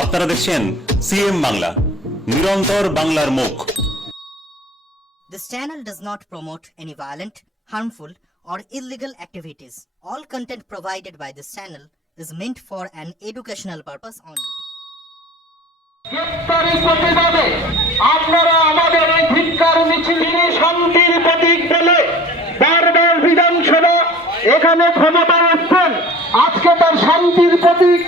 আপনারা দেখছেন সিএম বাংলা নিরন্তর বাংলার মুখ This channel does not promote any violent, harmful, or illegal activities. All content provided by this channel is meant for an educational purpose only. গ্রেপ্তারি প্রতিবাদে আপনারা আমাদের এই ধিক্কার মিছিলকে শান্তির প্রতীক বলে বারবার বিধানসভা এখানে ক্ষমতা আসছেন আজকে তার শান্তির প্রতীক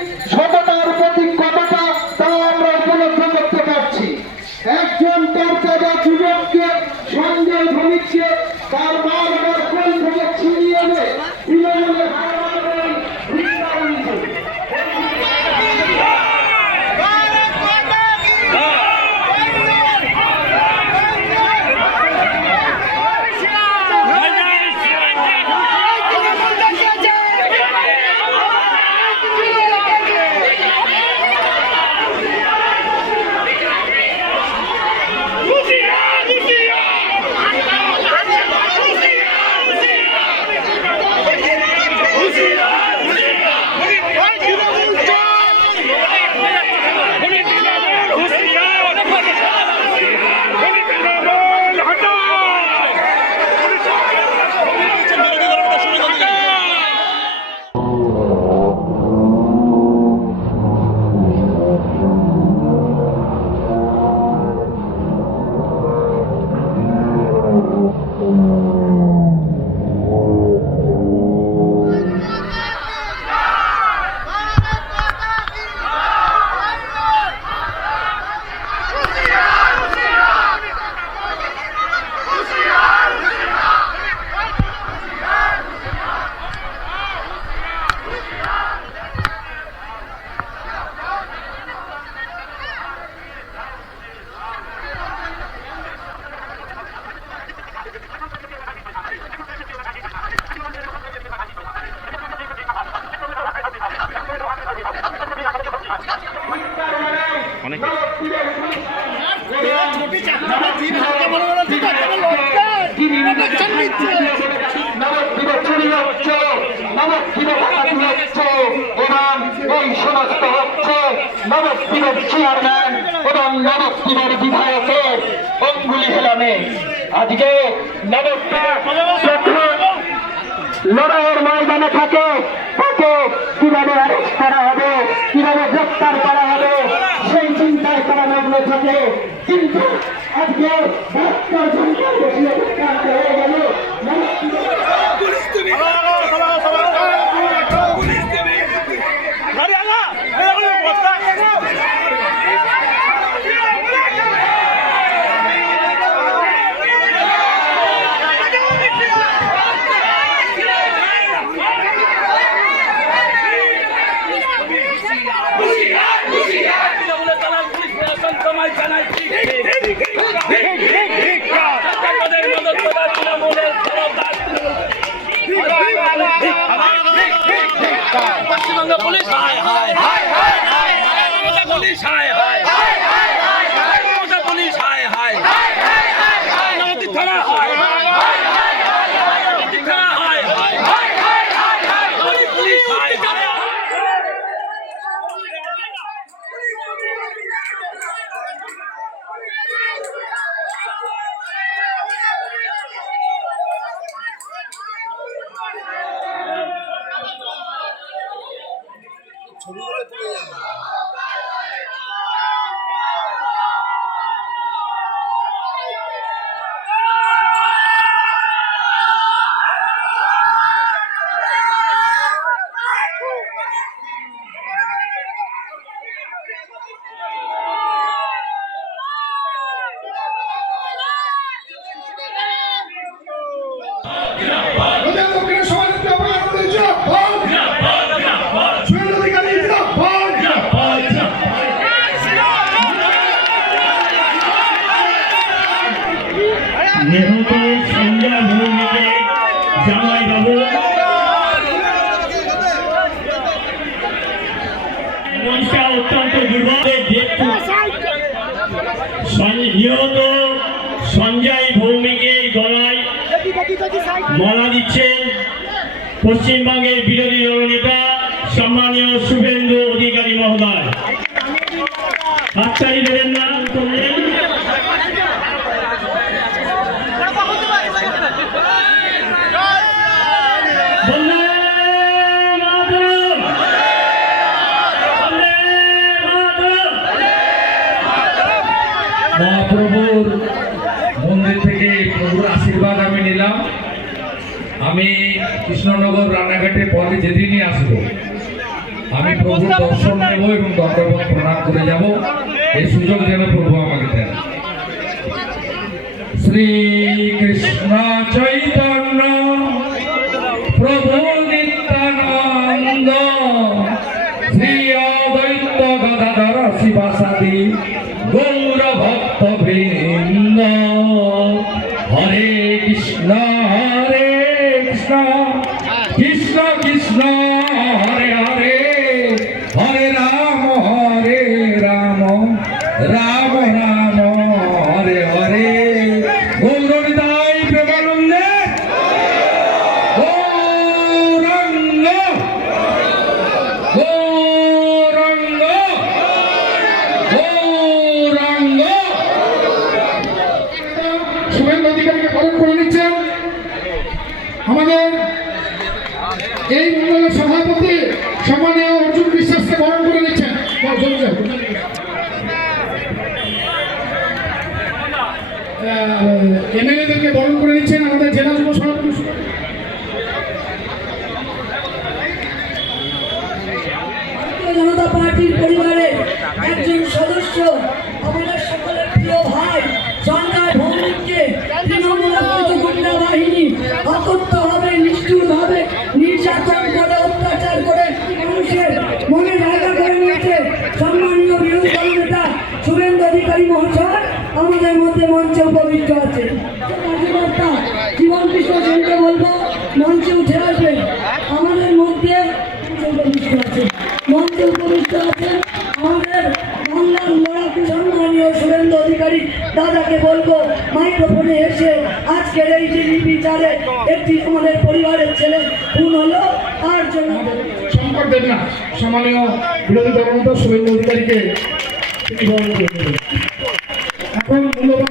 নবদ্বীপের চেয়ারম্যান এবং নবদ্বীপের বিধায়কের অঙ্গুলি হেলামে। আজকে লড়াইয়ের ময়দানে থাকে, তাকে কীভাবে অ্যারেস্ট করা হবে, কীভাবে গ্রেপ্তার করা হবে, সেই চিন্তায় তারা মগ্ন থাকে। কিন্তু আজকে বাহাত্তর হয়ে গেল। মমতা মনটা অত্যন্ত নিহত সঞ্জয় ভৌমিকে গলায় মালা দিচ্ছেন পশ্চিমবঙ্গের বিরোধী দলনেতা সম্মানীয় শুভেন্দু অধিকারী মহোদয়। হাততালি দেবেন আমি কৃষ্ণনগর রানাঘাটে পরে যেদিনই আসব আমি প্রভুর দর্শন নেব এবং দণ্ডবোধ প্রণাম করে যাব। এই সুযোগ যেন প্রভু আমাকে দেন। শ্রীকৃষ্ণ চৈতন্য Lord. এই মন্ডলের সভাপতি সম্মানীয় অর্জুন বিশ্বাসকে বরণ করে নিচ্ছেন। এমএলএদেরকে বরণ করে নিচ্ছেন আমাদের জেলা যুব সভাপতি। জনতা পার্টির পরিবারের একজন সদস্য, আমাদের সকলের প্রিয় ভাই সরকার ভৌমিককে তৃণমূল বাহিনী অকথ্যভাবে নিষ্ঠুরভাবে নির্যাতন করে অত্যাচার করে মানুষের মনে জায়গা করে নিয়েছে সম্মানীয় বিরোধী দল নেতা শুভেন্দু অধিকারী মহাশয় আমাদের মধ্যে মঞ্চে উপবিষ্ট আছে কার্যকর্তা জীবন কৃষ্ণ সেনকে বলব মঞ্চে উঠে আসবেন আমাদের মধ্যে মঞ্চে উপবিষ্ট আছেন আমাদের বাংলার সম্মানীয় সুরেন্দ্র অধিকারী দাদাকে বলব, মাইক্রোফোনে এসে আজকের এই যে একটি আমাদের পরিবারের ছেলে খুন হলো, তার জন্য সম্মানীয় বিরোধী। এখন মূল্যবান